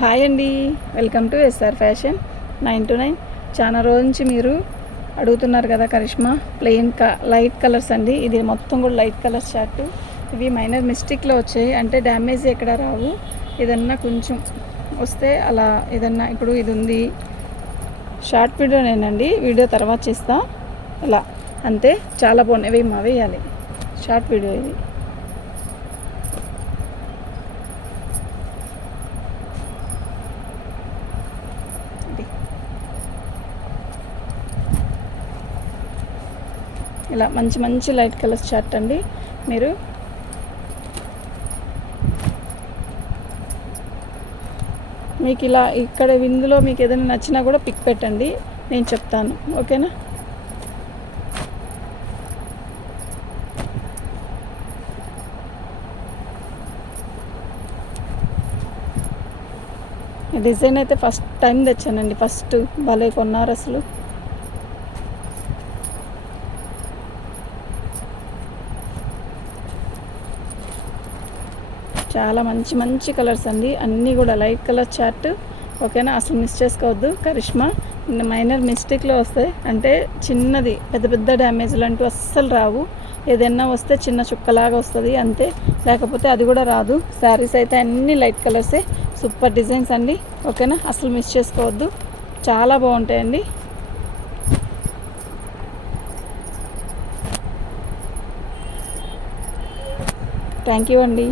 Hi అండి, welcome to SR fashion 9 to 9. చాలా రోజు నుంచి మీరు అడుగుతున్నారు కదా కరిష్మా ప్లెయిన్ లైట్ కలర్స్ అండి. ఇది మొత్తం కూడా లైట్ కలర్స్ షర్టు. ఇవి మైనర్ మిస్టేక్లో వచ్చాయి, అంటే డ్యామేజ్ ఎక్కడ రావు. ఏదన్నా కొంచెం వస్తే అలా ఏదన్నా, ఇప్పుడు ఇది ఉంది షార్ట్ వీడియోనేనండి, వీడియో తర్వాత చేస్తా. ఇలా అంతే, చాలా బాగున్నాయి. వేయాలి షార్ట్ వీడియో ఇది. ఇలా మంచి మంచి లైట్ కలర్స్ షర్ట్ అండి. మీరు మీకు ఇలా ఇక్కడ ఇందులో మీకు ఏదైనా నచ్చినా కూడా పిక్ పెట్టండి, నేను చెప్తాను, ఓకేనా. డిజైన్ అయితే ఫస్ట్ టైం తెచ్చానండి, ఫస్ట్ భలే కొన్నారు అసలు. చాలా మంచి మంచి కలర్స్ అండి, అన్నీ కూడా లైట్ కలర్ చార్ట్, ఓకేనా. అసలు మిస్ చేసుకోవద్దు. కరిష్మా మైనర్ మిస్టేక్లో వస్తాయి, అంటే చిన్నది, పెద్ద పెద్ద డ్యామేజ్లు అంటూ అస్సలు రావు. ఏదైనా వస్తే చిన్న చుక్కలాగా వస్తుంది అంతే, లేకపోతే అది కూడా రాదు. శారీస్ అయితే అన్నీ లైట్ కలర్సే, సూపర్ డిజైన్స్ అండి, ఓకేనా. అసలు మిస్ చేసుకోవద్దు, చాలా బాగుంటాయండి. థ్యాంక్ యూ అండి.